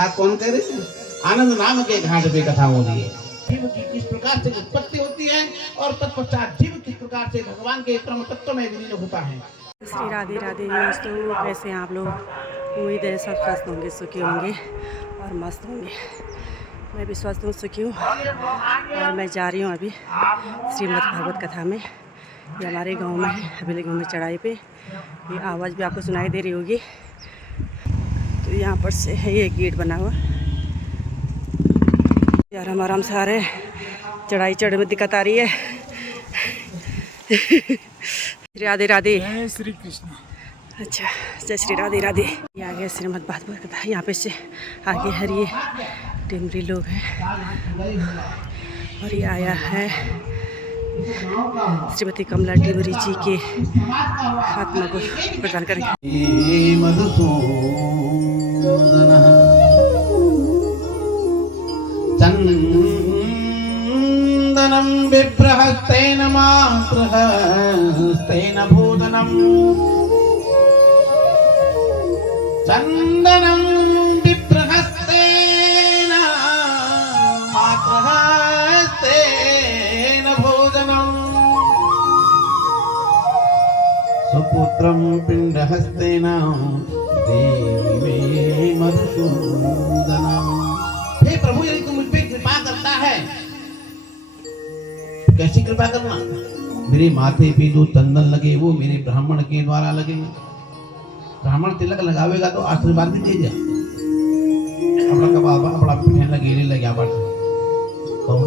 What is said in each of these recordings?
कथा कौन कह रहे हैं? आनंद नाम के घाट पे कथा हो रही है। जीव की किस प्रकार से उत्पत्ति होती है और तत्पश्चात जीव किस प्रकार से भगवान के परम तत्व में विलीन होता है। श्री राधे राधे दोस्तों, कैसे हैं आप लोग? उम्मीद है सब स्वस्थ होंगे, सुखी होंगे और मस्त होंगे। मैं भी स्वस्थ हूँ, सुखी हूँ और मैं जा रही हूँ अभी श्रीमद् भागवत कथा में। ये हमारे गांव में है, हवेली गांव में चढ़ाई पे। ये आवाज़ भी आपको सुनाई दे रही होगी। तो यहाँ पर से है ये गेट बना हुआ यार। हम आराम से आ रहे हैं, चढ़ाई चढ़ने में दिक्कत आ रही है। राधे राधे, जय श्री कृष्ण। अच्छा, जय श्री राधे राधे। ये आ गया श्रीमद् भागवत कथा। यहाँ पे से आगे हर ये टिमरी लोग हैं और ये आया है श्रीमती कमला टिमरी जी के आत्मा को प्रदान करेंगे। चंदनं बिभ्रहस्तेन मातृहस्तेन भोजनम् चंदनं बिभ्रहस्तेन मातृहस्तेन भोजनम् सुपुत्रं पिण्डहस्तेन देहि मे मधुसूदनम्। हे प्रभु, यदि तू मुझ पे कृपा करता है, कैसी कृपा करना? मेरे माथे पे जो चंदन लगे वो मेरे ब्राह्मण के द्वारा लगे। ब्राह्मण तिलक लगावेगा तो आशीर्वाद भी दे जा। अपना कबाब अपना पिठे लगेले लगा पड़ कौन?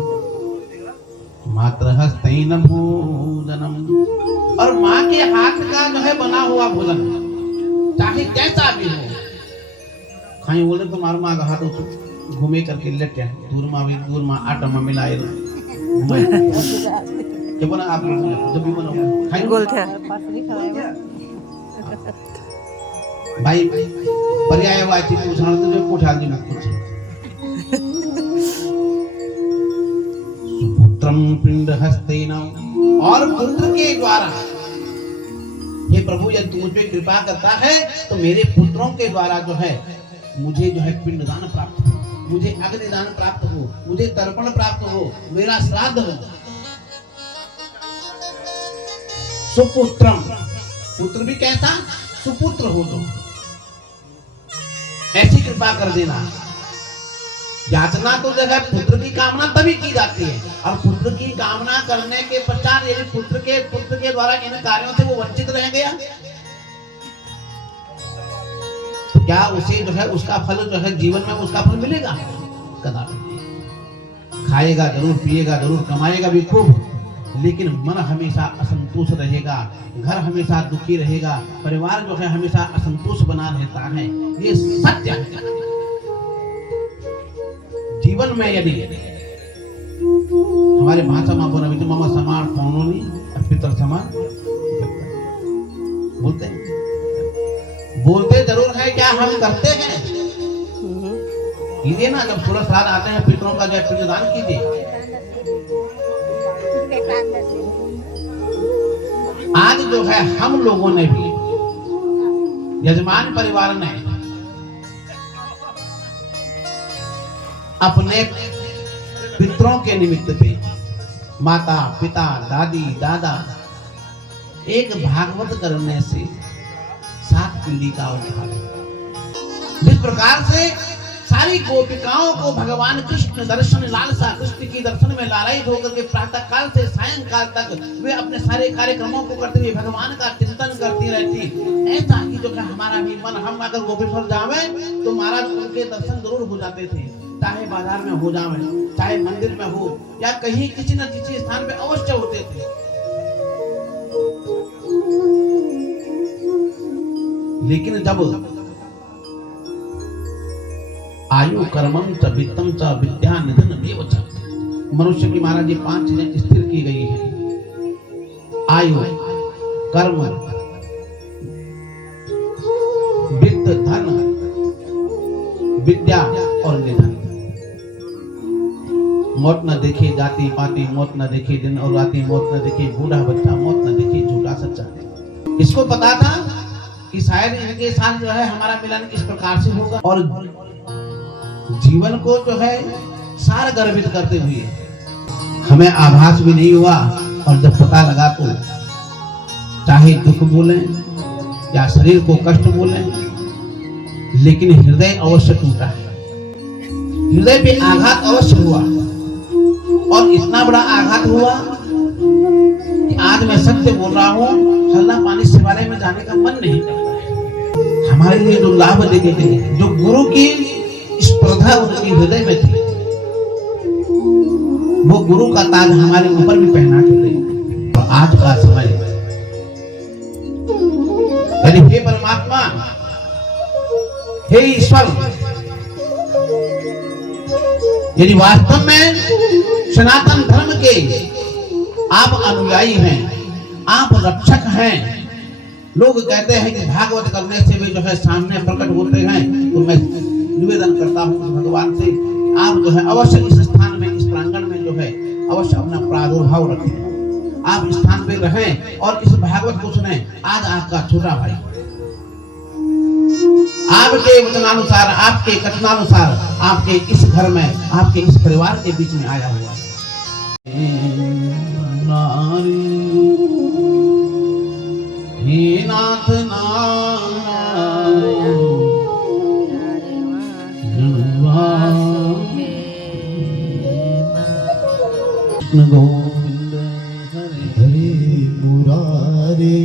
मातृहस्तेन भोजनम, और माँ के हाथ का जो है बना हुआ भोजन, चाहे कैसा भी हो। खाई बोले तो मार माँ का हाथ घूमे करके लेटे दूर माँ आटा में मिलाए क्या बोला आप लोग? जब भी बना खाई गोल था भाई पर्याय वाची पूछना तो जो कोठा जी मत पूछ। सुपुत्रम पिंड हस्तेन, और पुत्र के द्वारा। हे प्रभु, यदि तू मुझ पे कृपा करता है तो मेरे पुत्रों के द्वारा जो है मुझे जो है पिंडदान प्राप्त हो, मुझे अग्निदान प्राप्त हो, मुझे तर्पण प्राप्त हो, मेरा श्राद्ध हो। सुपुत्रम, पुत्र भी कैसा? सुपुत्र हो तो ऐसी कृपा कर देना। याचना तो जगह पुत्र की कामना तभी की जाती है, और पुत्र की कामना करने के पश्चात यदि पुत्र के द्वारा इन कार्यों से वो वंचित रह गया, क्या उसे जो है उसका फल जो है जीवन में उसका फल मिलेगा? कदापि। खाएगा जरूर, पिएगा जरूर, कमाएगा भी खूब, लेकिन मन हमेशा असंतोष रहेगा, घर हमेशा दुखी रहेगा, परिवार जो है हमेशा असंतोष बना रहता है। ये सत्य है। जीवन में यदि हमारे भाषा में बोला मामा समान पौनोनी पितर समान बोलते जरूर है, क्या हम करते हैं? कीजिए ना, जब 16 श्राद्ध आते हैं पितरों का जो पिंडदान कीजिए। आज जो है हम लोगों ने भी, यजमान परिवार ने अपने पितरों के निमित्त पे माता पिता दादी दादा एक भागवत करने से 7 पीढ़ी का उद्धार। जिस प्रकार से सारी गोपिकाओं को भगवान कृष्ण दर्शन लालसा, कृष्ण की दर्शन में लालायित होकर के प्रातः काल से सायंकाल तक वे अपने सारे कार्यक्रमों को करते हुए भगवान का चिंतन करती रहती। ऐसा ही जो है हमारा भी मन, हम अगर गोपेश्वर जावे तो महाराज उनके दर्शन जरूर हो जाते थे, चाहे बाजार में हो जावे, चाहे मंदिर में हो, या कहीं किसी न किसी स्थान पे अवश्य होते थे। लेकिन जब आयु कर्मम च वित्तम च विद्या निधन एव च, मनुष्य की महाराज ये 5 चीजें स्थिर की गई हैं। आयु, कर्म, वित्त, धन, विद्या और निधन। मौत न देखे जाति पाति, मौत न देखे दिन और राति, मौत न देखे बूढ़ा बच्चा, मौत न देखे झूठा सच्चा। इसको पता था कि शायद इनके साथ जो है हमारा मिलन इस प्रकार से होगा, और जीवन को जो है सार गर्भित करते हुए हमें आभास भी नहीं हुआ, और जब पता लगा तो चाहे दुख बोले या शरीर को कष्ट बोले, लेकिन हृदय अवश्य टूटा है, हृदय पे आघात अवश्य हुआ। और इतना बड़ा आघात हुआ कि आज मैं सत्य बोल रहा हूँ, हल्ला पानी शिवालय में जाने का मन नहीं करता है। हमारे लिए जो लाभ देते थे, जो गुरु की स्पर्धा उनके हृदय में थी, वो गुरु का ताज हमारे ऊपर भी पहना चुके। और आज का समय, यदि हे परमात्मा, हे ईश्वर, यदि वास्तव में सनातन धर्म के आप अनुयायी हैं, आप रक्षक हैं, लोग कहते हैं कि भागवत करने से भी जो है सामने प्रकट होते हैं, तो मैं निवेदन करता हूँ भगवान से, आप जो है अवश्य इस स्थान में, इस प्रांगण में जो है अवश्य अपना प्रादुर्भाव रखें, आप स्थान पे रहें और इस भागवत को सुने। आज आपका छोटा भाई आपके वचनानुसार, आपके कथनानुसार, आपके इस घर में, आपके इस परिवार के बीच में आया हुआ नारी, हे नाथ कृष्ण गोविंद हरे मुरारे,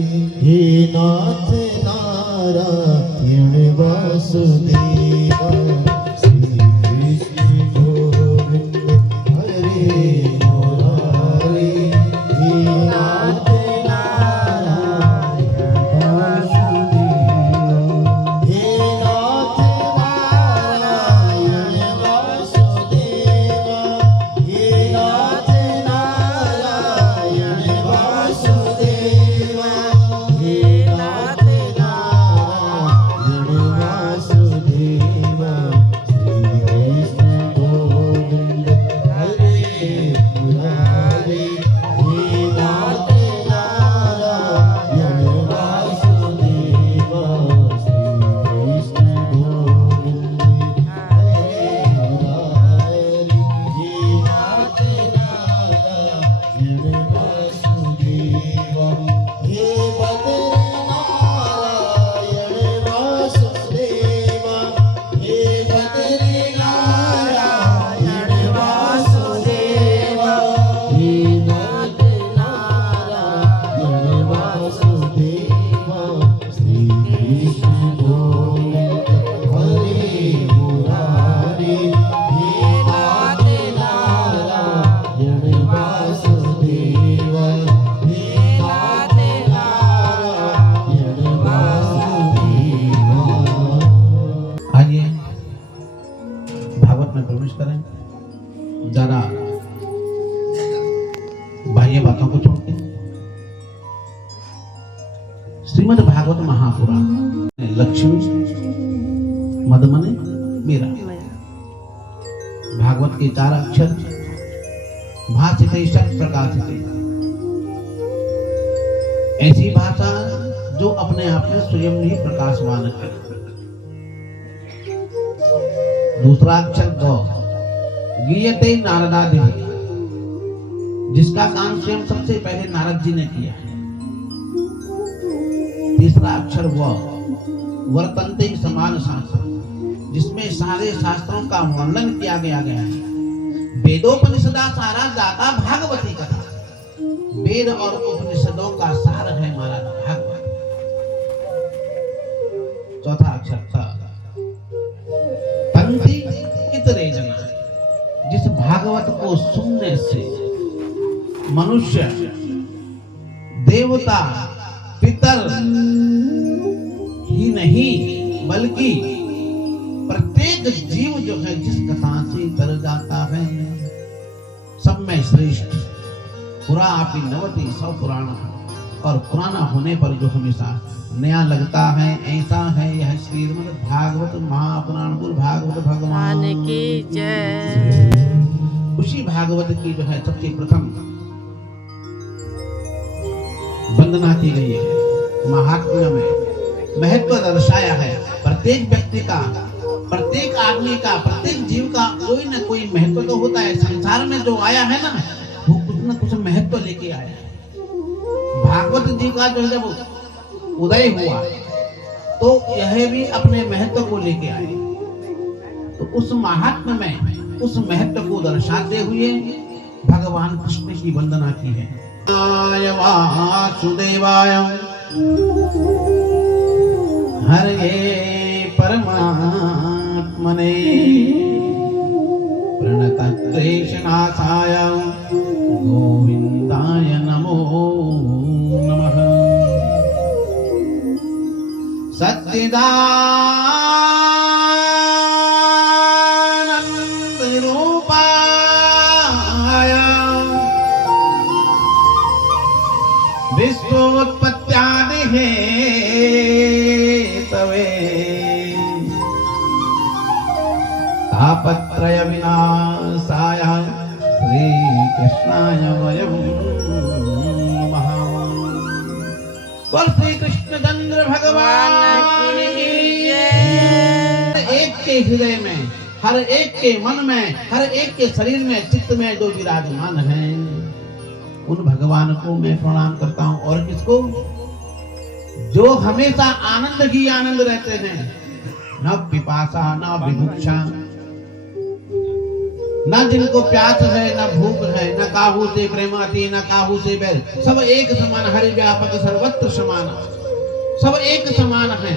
हे नाथ नारायण वासुदेवा, श्री कृष्ण गोविंद हरे मुरारे, हे नाथ नारायण वासुदेवा, हे नाथ नारायण वासुदेवा, हे नाथ नारायण वासुदेवा, हे नाथ नारायण वासुदेवा, श्री कृष्ण गोविंद हरे मुरारे, हे नाथ नारायण वासुदेवा, श्री कृष्ण गोविंद हरे मुरारे, हे नाथ नारायण वासुदेवा, हे बद्रीनारायण वासुदेवा, हे बद्रीनारायण वासुदेवा, हे नाथ नारायण वासुदेवा, श्री कृष्ण गोविंद हरे मुरारे, हे नाथ नारायण वासुदेवा, हे नाथ नारायण वासुदेवा। आइए भागवत में प्रवेश करें, जरा बाह्य बातों को छोड़ के। श्रीमद् भागवत महापुराण, लक्ष्मी मदमने मेरा, भागवत के 4 अक्षर, भाषिते शब्द प्रकाशिते, ऐसी भाषा जो अपने आप में स्वयं ही प्रकाशमान है। दूसरा अक्षर गौ, गीयते नारदादि, जिसका काम स्वयं सबसे पहले नारद जी ने किया है। तीसरा अक्षर व, वर्तन्ते समान शास्त्र, जिसमें सारे शास्त्रों का वर्णन किया गया है। वेदोपनिषदा सारा जाता भागवती कथा, वेद और उपनिषदों का सार है महाराज भागवत। चौथा अक्षर था पंथी इतरे जना, जिस भागवत को सुनने से मनुष्य, देवता, पितर ही नहीं बल्कि प्रत्येक जीव जो है जिस कथा से तर जाता है, सब में श्रेष्ठ। पुरा आपी नवती 100 पुराना, और पुराना होने पर जो हमेशा नया लगता है, ऐसा है यह श्रीमद् भागवत महापुराण। भागवत भगवान की जय। उसी भागवत की जो है सबसे प्रथम वंदना की गई है, महात्म्य में महत्व दर्शाया है। प्रत्येक व्यक्ति का प्रत्येक आदमी का, प्रत्येक जीव का कोई ना कोई महत्व तो होता है। संसार में जो आया है ना, वो कुछ ना कुछ महत्व लेके आया है। भागवत जी का जो जब उदय हुआ तो यह भी अपने महत्व को लेके आए। तो उस महात्म में उस महत्व को दर्शाते हुए भगवान कृष्ण की वंदना की है। वासुदेवाय हरे परमात्मने प्रणत क्लेशनाशाय गोविंदाय नमो नमः। सच्चिदानंद रूपाय विश्वोत्पत्त्यादि हेतवे तापत्रय विनाशाय श्री कृष्णाय वयं नमः। बोल श्री कृष्णचंद्र भगवान की जय। एक के हृदय में, हर एक के मन में, हर एक के शरीर में, चित्त में जो विराजमान है, उन भगवान को मैं प्रणाम करता हूँ। और किसको? जो हमेशा आनंद ही आनंद रहते हैं, न पिपासा न विमुक्षा, न जिनको प्यास है, न भूख है, न काहू से प्रेमाती, न काहू से बैर, सब एक समान, हरि व्यापक सर्वत्र समान, सब एक समान है।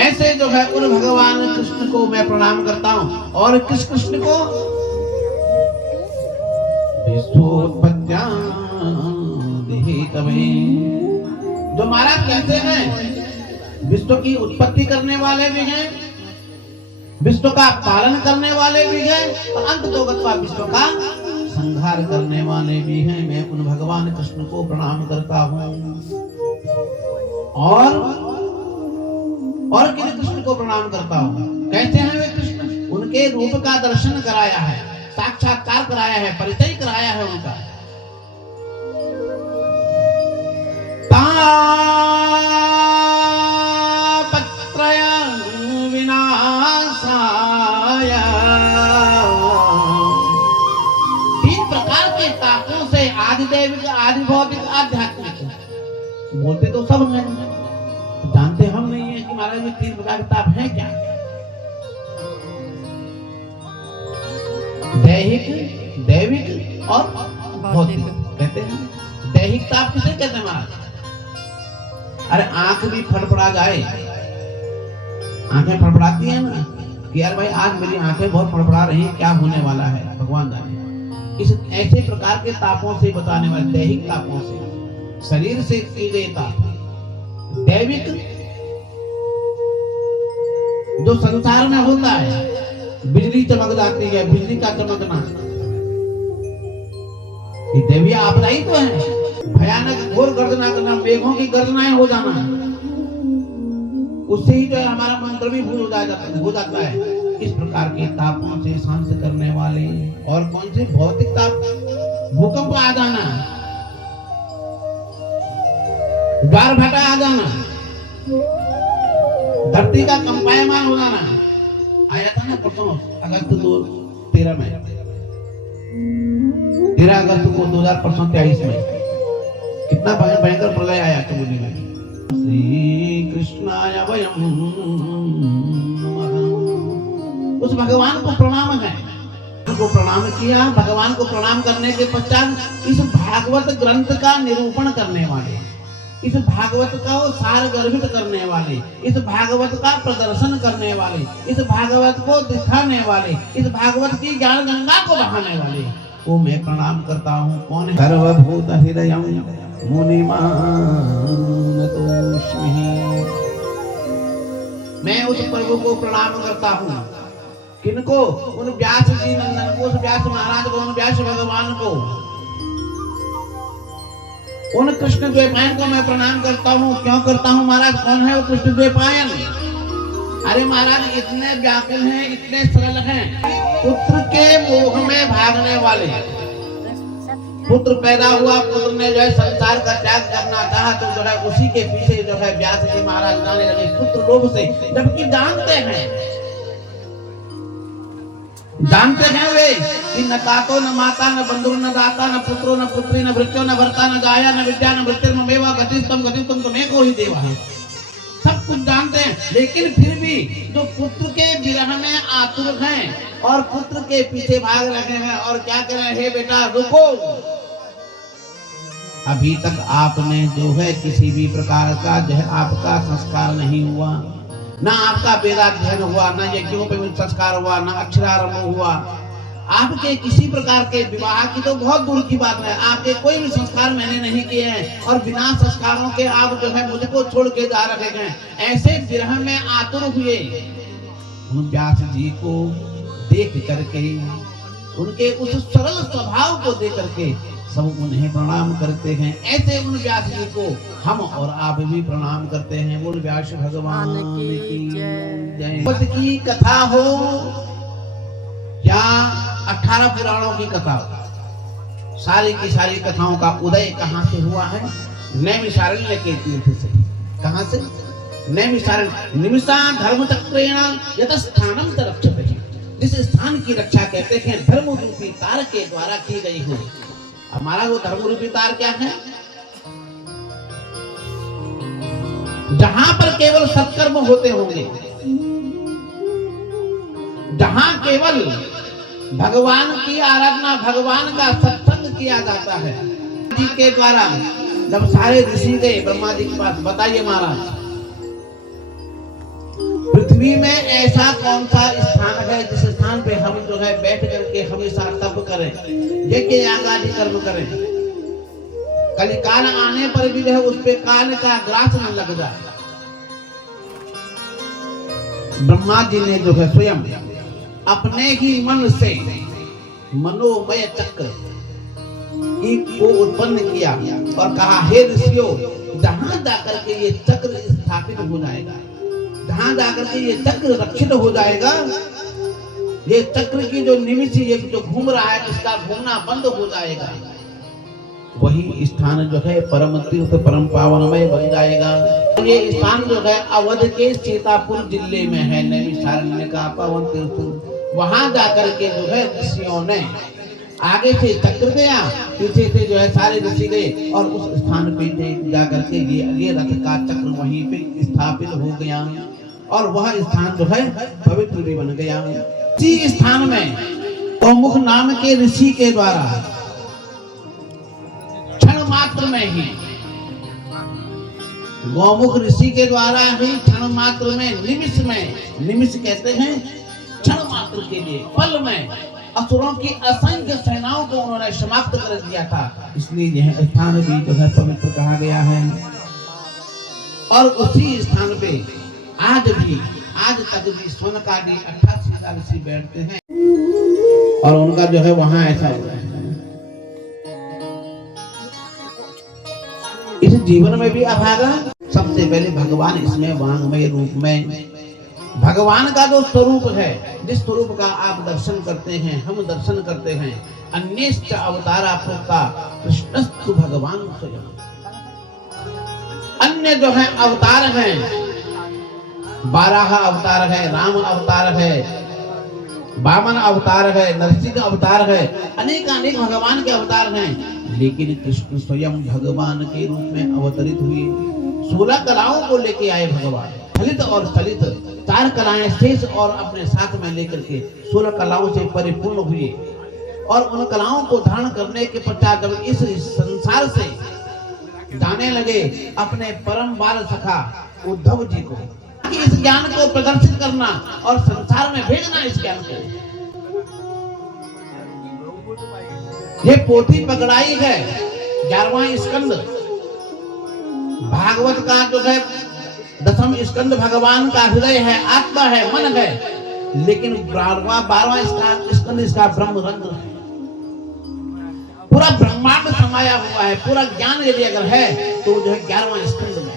ऐसे जो है उन भगवान कृष्ण को मैं प्रणाम करता हूं। और किस कृष्ण को? जो महाराज कहते हैं विश्व की उत्पत्ति करने वाले भी हैं, विश्व का पालन करने वाले भी हैं, और अंत तो गत्वा विश्व का संहार करने वाले भी हैं। मैं उन भगवान कृष्ण को प्रणाम करता हूँ। और किन कृष्ण को प्रणाम करता हूँ? कैसे हैं वे कृष्ण? उनके रूप का दर्शन कराया है, साक्षात्कार कराया है, परिचय कराया है उनका। तापत्रय विनाशाय, तीन प्रकार के तापों से, आदिदैविक, आदि भौतिक, आध्यात्मिक। बोलते तो सब हैं, जानते हम नहीं है कि महाराज ये तीन प्रकार के ताप हैं क्या। दैहिक, दैविक और भौतिक कहते हैं। दैहिक ताप किसे कहते हैं महाराज? अरे आंख भी फड़फड़ा जाए, आंखें फड़फड़ाती हैं ना कि यार भाई आज मेरी आंखें बहुत फड़फड़ा रही हैं, क्या होने वाला है भगवान जाने। इस ऐसे प्रकार के तापों से बचाने वाले, दैहिक तापों से, शरीर से की गई ताप। दैविक जो संसार में होता है, बिजली चमक जाती है, बिजली का चमकना, ये दैवीय आपदा ही तो है। भयानक घोर गर्जना करना, मेघों की गर्जनाएं हो जाना, उससे ही जो है हमारा मंत्र भी भूल हो जाता है। इस प्रकार के तापों से शांत करने वाले। और कौन से? भौतिक ताप, भूकंप आ जाना, ज्वार भाटा आ जाना, धरती का कंपायमान हो जाना। आया था ना परसों अगस्त 2013 में, 13 अगस्त को 2023 में कितना भयंकर प्रलय आया चमोली में। श्री कृष्णाय वयं नमः। उस भगवान को प्रणाम है, को प्रणाम किया। भगवान को प्रणाम करने के पश्चात इस भागवत ग्रंथ का निरूपण करने वाले, इस भागवत का सार गर्भित करने वाले, इस भागवत का प्रदर्शन करने वाले, इस भागवत को दिखाने वाले, इस भागवत की ज्ञान गंगा को बहाने वाले को मैं प्रणाम करता हूँ। कौन है? सर्वभूत हृदयं मुनिमानतोऽस्मि। मैं उस प्रभु को प्रणाम करता हूँ। किनको? उन व्यास जी नंदन को, उस व्यास महाराज को, उन व्यास भगवान को, उन कृष्ण द्वैपायन को मैं प्रणाम करता हूँ। क्यों करता हूँ महाराज? कौन है वो कृष्ण द्वैपायन? अरे महाराज इतने व्याकुल हैं, इतने सरल हैं, पुत्र के मोह में भागने वाले, पुत्र पैदा हुआ, पुत्र ने जो है संसार का त्याग करना चाहा तो जो है उसी के पीछे जो है व्यास जी महाराज जाने लगे पुत्र लोभ से, जबकि जानते हैं वे कि न तातो न माता न बंधु न दाता न पुत्रो न पुत्री न भृत्यो न भर्ता न गाया न विद्या न वृत्तिर्ममेवा गतिस्तम गतिस्तम तुम्हेको ही देवा है। सब कुछ जानते हैं, लेकिन फिर भी जो पुत्र के विरह में आतुर हैं और पुत्र के पीछे भाग रहे हैं और क्या कह रहे हैं, हे बेटा रुको, अभी तक आपने जो है किसी भी प्रकार का जो है आपका संस्कार नहीं हुआ, ना आपका वेदाध्ययन हुआ, ना यज्ञों पे संस्कार हुआ, ना अक्षरारंभ हुआ, आपके किसी प्रकार के विवाह की तो बहुत दूर की बात है, आपके कोई भी संस्कार मैंने नहीं किए हैं और बिना संस्कारों के आप जो है मुझको छोड़ के जा रहे हैं। ऐसे विरह में आतुर हुए व्यास जी को देख करके, उनके उस सरल स्वभाव को देख करके सब उन्हें प्रणाम करते हैं। ऐसे उन व्यास जी को हम और आप भी प्रणाम करते हैं। बोल व्यास भगवान की जय। की कथा हो या 18 पुराणों की कथा हो, सारी की सारी कथाओं का उदय कहाँ से हुआ है? नैमिषारण्य के तीर्थ से। कहाँ से? नैमिषारण्य। निमिषा धर्म चक्रेण यतस्थानम तरक्षते, जिस स्थान की रक्षा कहते हैं धर्म रूपी तार के द्वारा की गई हो। हमारा वो धर्म रूपी तार क्या है? जहां पर केवल सत्कर्म होते होंगे, जहां केवल भगवान की आराधना, भगवान का सत्संग किया जाता है। जी के द्वारा जब सारे ऋषि गए ब्रह्मा जी के पास, बताइए महाराज पृथ्वी में ऐसा कौन सा स्थान है जिस स्थान पे हम जो है बैठ करके हमेशा तप करें, यज्ञ याग आदि कर्म करें, कलिकाल आने पर भी जो है उस पे काल का ग्रास न लग जाए। ब्रह्मा जी ने जो है स्वयं अपने ही मन से मनोमय चक्र को उत्पन्न किया और कहा, हे ऋषियों, जहां जाकर के ये चक्र स्थापित हो जाएगा, जहां जाकर के ये चक्र रक्षित हो जाएगा, ये चक्र की जो निमिष ये जो घूम रहा है इसका घूमना बंद हो जाएगा, वही स्थान जो है परम तीर्थ परम पावनमय बन जाएगा। ये स्थान जो है अवध के सीतापुर जिले में है, नैमिषारण्य का पावन तीर्थ। वहां जाकर के जो है ऋषियों ने आगे से चक्र गया, पीछे से जो है सारे ऋषि गए और उस स्थान पे जाकर के ये रथ का चक्र वहीं पे स्थापित हो गया और वह स्थान जो है पवित्र भी बन गया। इसी स्थान में गौमुख नाम के ऋषि के द्वारा क्षण मात्र में ही, गौमुख ऋषि के द्वारा ही क्षण मात्र में, निमिष कहते हैं क्षण मात्र के लिए, पल में असुरों की असंख्य सेनाओं को उन्होंने समाप्त कर दिया था। इसलिए यह स्थान भी जो है पवित्र कहा गया है। और उसी स्थान पे आज तक भी सोनकादी 88 ऋषि बैठते हैं और उनका जो है वहां ऐसा हुआ है। इस जीवन में भी अभागा, सबसे पहले भगवान इसमें वांगमय रूप में, भगवान का जो स्वरूप है, जिस स्वरूप का आप दर्शन करते हैं, हम दर्शन करते हैं, अन्यश्च अवतारा प्रोक्ता कृष्णस्तु भगवान स्वयं। अन्य जो है अवतार हैं, 12 अवतार है, राम अवतार है, वामन अवतार है, नरसिंह अवतार है, अनेक भगवान के अवतार हैं, लेकिन कृष्ण स्वयं भगवान के रूप में अवतरित हुए। 16 कलाओं को लेके आए भगवान, फलित और सलित 4 कलाएं शेष और अपने साथ में लेकर के 16 कलाओं से परिपूर्ण हुए और उन कलाओं को धारण करने के पश्चात जब इस संसार से जाने लगे अपने परम बाल सखा उद्धव जी को, कि इस ज्ञान को प्रदर्शित करना और संसार में भेजना इस ज्ञान को। ये पोथी पकड़ाई है 11वां स्कंद, भागवत का जो है 10वां स्कंद भगवान का हृदय है, आत्मा है, मन है, लेकिन 12वां स्कंद इसका ब्रह्म रंध्र है। पूरा ब्रह्मांड समाया हुआ है, पूरा ज्ञान यदि अगर है तो जो है 11वां स्कंद में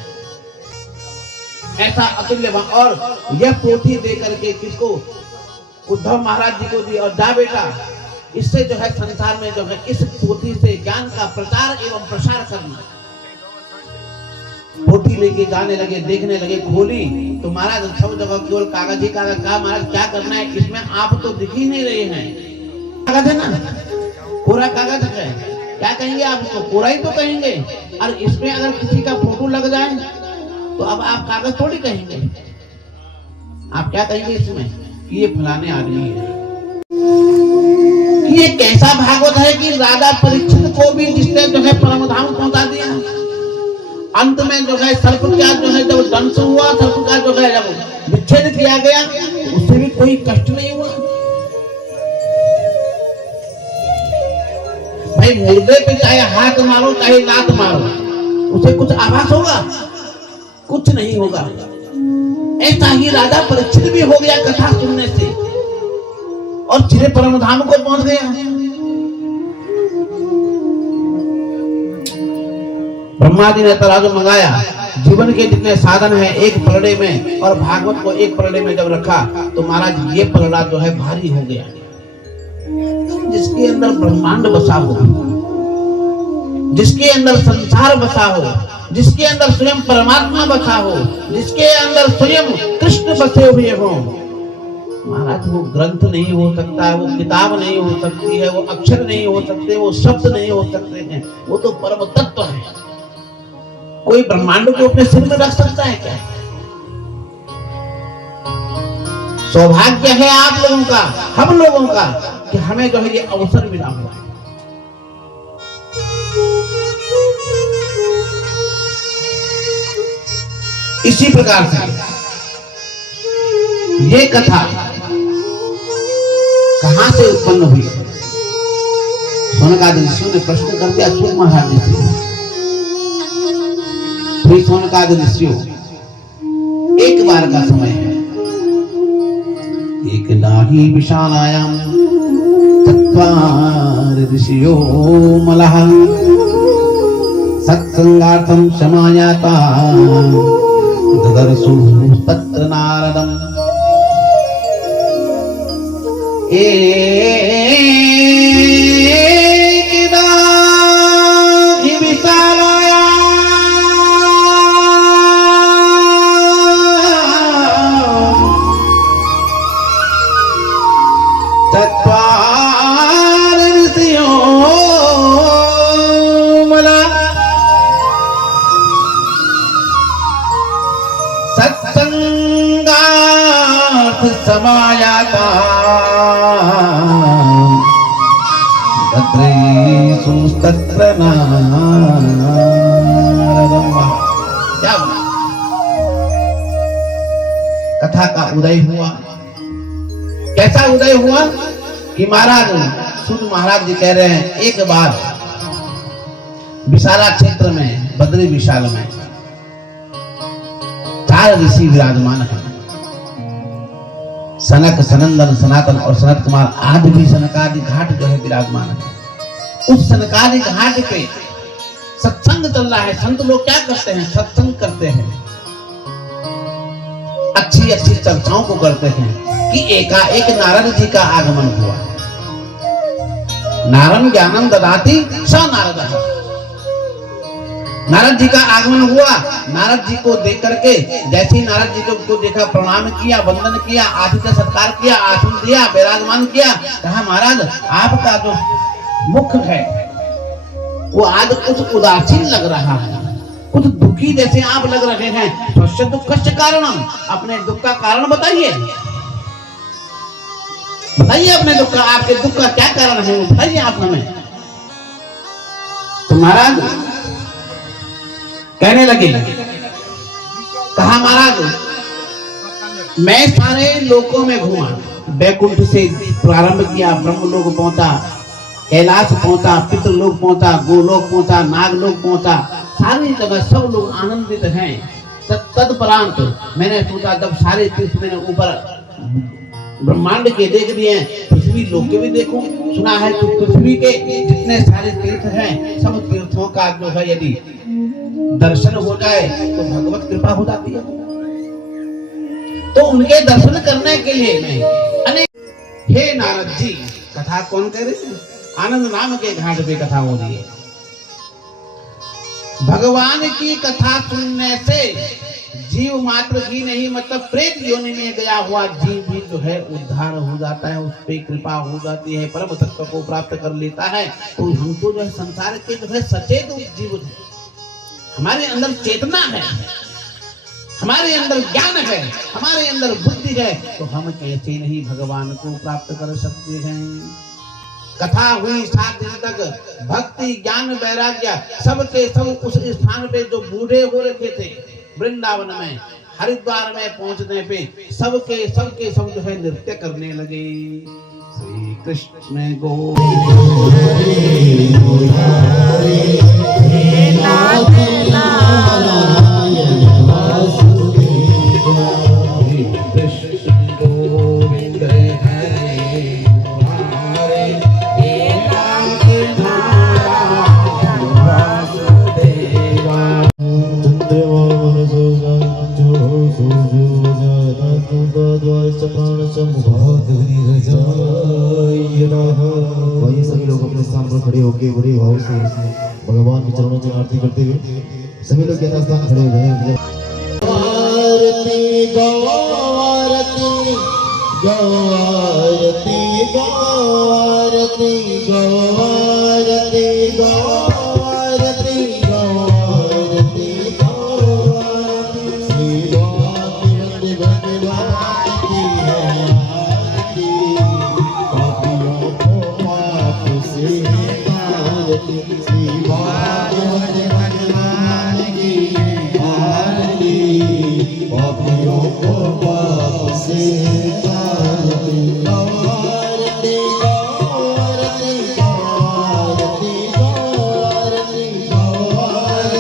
ऐसा अतुल्य। और यह पोथी दे करके किसको? उद्धव महाराज जी को दी और जा बेटा इससे जो है संसार में जो है इस पोथी से ज्ञान का प्रचार एवं प्रसार करना। पोथी लेके गाने लगे, देखने लगे, खोली तो महाराज सब जगह केवल कागज ही कागज। का महाराज क्या करना है इसमें, आप तो दिख ही नहीं रहे हैं। कागज है ना, पूरा कागज है, क्या कहेंगे आप इसको, पूरा ही तो कहेंगे। और इसमें अगर किसी का फोटो लग जाए तो अब आप कागज थोड़ी कहेंगे, आप क्या कहेंगे इसमें कि ये फलाने आदमी है। ये कैसा भागवत है कि राजा परीक्षित को भी जिसने जो है परम धाम पहुंचा दिया। अंत में जो है सर्प का जो है जब दंश हुआ, सर्प का जो है जब विच्छेद किया गया उससे भी कोई कष्ट नहीं हुआ। भाई मुर्दे पे चाहे हाथ मारो चाहे लात मारो, उसे कुछ आभास होगा? कुछ नहीं होगा। ऐसा ही राजा परीक्षित भी हो गया कथा सुनने से और सीधे परम धाम को पहुंच गया। ब्रह्मा जी ने तराजू मंगाया, जीवन के जितने साधन हैं एक पलड़े में और भागवत को एक पलड़े में जब रखा तो महाराज ये पलड़ा जो है भारी हो गया। जिसके अंदर ब्रह्मांड बसा हो, जिसके अंदर संसार बसा हो, जिसके अंदर स्वयं परमात्मा बसा हो, जिसके अंदर स्वयं कृष्ण बसे हुए हो, महाराज वो ग्रंथ नहीं हो सकता, वो किताब नहीं हो सकती है, वो अक्षर नहीं हो सकते, वो शब्द नहीं हो सकते हैं, वो तो परम तत्व है। कोई ब्रह्मांड को अपने सिर में रख सकता है क्या? सौभाग्य है आप लोगों का, हम लोगों का, कि हमें जो है ये अवसर मिला हुआ है। इसी प्रकार से ये कथा कहां से उत्पन्न हुई? सोनकादि ऋषियों ने प्रश्न कर दिया सूत महाराज जी से। सोनकादि ऋषियों, एक बार का समय है, एक नाही विशालायाम चत्वार ऋषियो मलः सत्संगार्थं क्षमायाता ददर्शु तत्र नारदम्। समायाता तत्र नारदम्। क्या बोला? कथा का उदय हुआ। कैसा उदय हुआ कि महाराज सूत महाराज जी कह रहे हैं, एक बार विशाला क्षेत्र में, बद्री विशाल में 4 ऋषि विराजमान हैं। सनक, सनंदन, सनातन और सनत कुमार आदि भी सनकादि घाट जो है विराजमान है। उस सनकादि घाट पे सत्संग चल रहा है। संत लोग क्या करते हैं? सत्संग करते हैं, अच्छी अच्छी चर्चाओं को करते हैं कि एकाएक नारद जी का आगमन हुआ। नारद ज्ञानम ददाति स नारद। नारद जी का आगमन हुआ। नारद जी को देख करके जैसे ही नारद जी को देखा, प्रणाम किया, वंदन किया, आतिथ्य सत्कार किया, आसन दिया, विराजमान किया। कहा महाराज आपका जो मुख है वो आज कुछ उदासीन लग रहा है, कुछ दुखी जैसे आप लग रहे हैं। स्वस्य दुःखस्य कारणम, अपने दुख का कारण बताइए, बताइए अपने दुख का, आपके दुख का क्या कारण है बताइए आप हमें। तो महाराज कहने लगे, कहा महाराज मैं सारे लोकों में घूमा, बैकुंठ से प्रारंभ किया, ब्रह्मलोक पहुंचा, कैलाश पहुंचा, पितृलोक पहुंचा, गोलोक पहुंचा, नागलोक पहुंचा, सारी जगह सब लोग आनंदित हैं। तत्परांत मैंने सोचा जब सारे तीर्थ मैंने ऊपर ब्रह्मांड के देख दिए, पृथ्वी लोक के भी देखूं। सुना है कि पृथ्वी के जितने सारे तीर्थ हैं सब तीर्थों का जो है यदि दर्शन हो जाए तो भगवत कृपा हो जाती है। तो उनके दर्शन करने के लिए मैं अनेक, हे नारद जी कथा कौन कह रहे हैं? आनंद नाम के घाट पे कथा हो रही है। भगवान की कथा सुनने से जीव मात्र की नहीं, मतलब प्रेत योनि में गया हुआ जीव भी जो है उद्धार हो जाता है, उस पे कृपा हो जाती है, परम तत्व को प्राप्त कर लेता है। तो हमको जो है संसार के जो है सचेत जीव है, हमारे अंदर चेतना है, हमारे अंदर ज्ञान है, हमारे अंदर बुद्धि है, तो हम कैसे नहीं भगवान को प्राप्त कर सकते हैं। कथा हुई 7 दिन तक, भक्ति ज्ञान वैराग्य सबके सब उस स्थान पे जो बूढ़े हो रखे थे वृंदावन में, हरिद्वार में पहुंचने पे सबके सब जो है नृत्य करने लगे। श्री कृष्ण गोविंद वही सभी लोग अपने स्थान पर खड़े होकर बड़े भाव से भगवान के चरणों की आरती करते हुए सभी लोग यथास्थान खड़े हो गए। आरती गो आरती गो आरती गो आरती गो आरती गो आरती गो आरती गो आरती श्री भगवती भगवान की है आरती पापियों को पाप से आरती श्री भगवती भगवान की है आरती पापियों को पाप से आरती आरती आरती आरती आरती आरती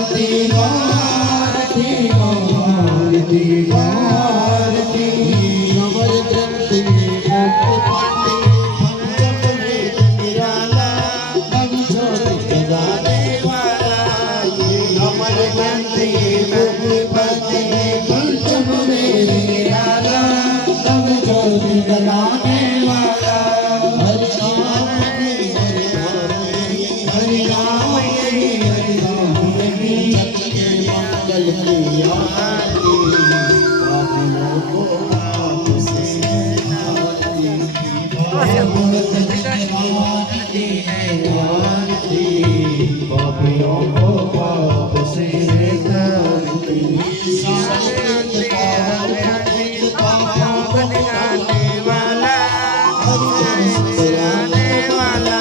आरती आरती आरती अमर ग्रंथ में मुक्ति पाते हम जप वेद निराला हम ज्योति जगाने वाला ये अमर ग्रंथ में मुक्ति पाते हम जप वेद निराला हम ज्योति जगाने वाला हरि नाम हरि नाम हरि नाम हरि नाम सबके मंगल की आरती पापियों को पाप से आरती भगवान की है आरती पापियों को पाप से आरती शांति पावन पापों को मिटाने वाला हरि मिटाने वाला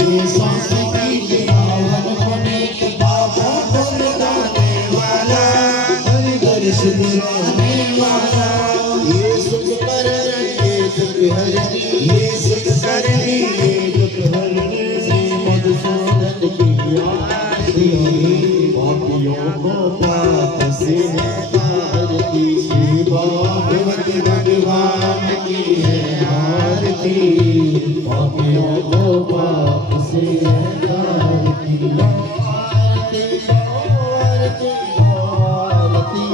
ये संस्कृति पावन होने के पापों को मिटाने वाला हरि दर्श दिलाने वाला ये सुख कर ये दुख हर ये सुख कर ये दुख हर श्री मधुसूदन की आरती पापियों को पाप से आरती श्री भगवती भगवान की है आरती पापियों को पाप से आरती आरती आरती आरती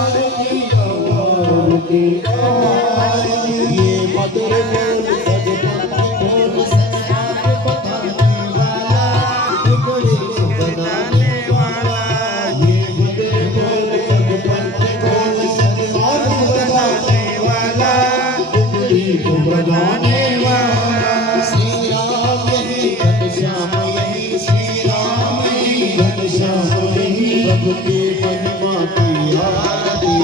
आरती आरती आरती आरती ये मधुर बोल सजपति बोल संसार बताने वाला बिगड़े को बनाने वाला ये मधुर बोल सजपति बोल संसार बताने वाला बिगड़े को बनाने वाला श्री राम यही घनश्याम यही श्री राम यही घनश्याम यही प्रभु की महिमा की आरती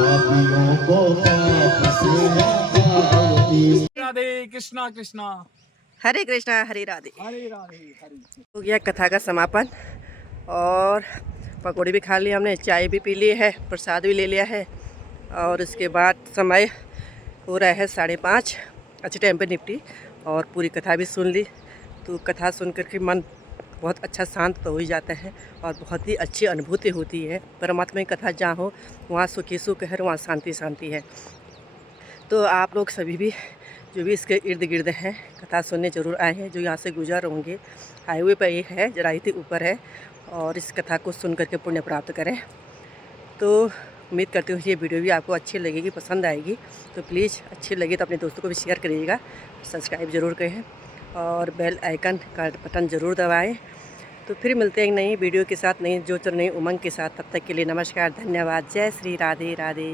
पापियों को पाप से आरती राधे कृष्णा कृष्णा हरे कृष्णा हरे राधे। हरे राधे हरे हो गया कथा का समापन और पकौड़ी भी खा ली हमने, चाय भी पी ली है, प्रसाद भी ले लिया है और उसके बाद समय हो रहा है 5:30। अच्छे टाइम पे निपटी और पूरी कथा भी सुन ली। तो कथा सुन कर के मन बहुत अच्छा शांत तो हो ही जाता है और बहुत ही अच्छी अनुभूति होती है। परमात्मा की कथा जहाँ हो वहाँ सुखी सुख है, वहाँ शांति शांति है। तो आप लोग सभी भी जो भी इसके इर्द गिर्द हैं कथा सुनने ज़रूर आए हैं। जो यहाँ से गुजर होंगे हाईवे पर ये है, जराइती ऊपर है और इस कथा को सुन करके पुण्य प्राप्त करें। तो उम्मीद करती हूँ ये वीडियो भी आपको अच्छी लगेगी, पसंद आएगी। तो प्लीज़ अच्छी लगी तो अपने दोस्तों को भी शेयर करिएगा, सब्सक्राइब ज़रूर करें और बेल आइकन का बटन ज़रूर दबाएं। तो फिर मिलते हैं एक नई वीडियो के साथ, नई जोश और नई उमंग के साथ। तब तक के लिए नमस्कार, धन्यवाद, जय श्री राधे राधे।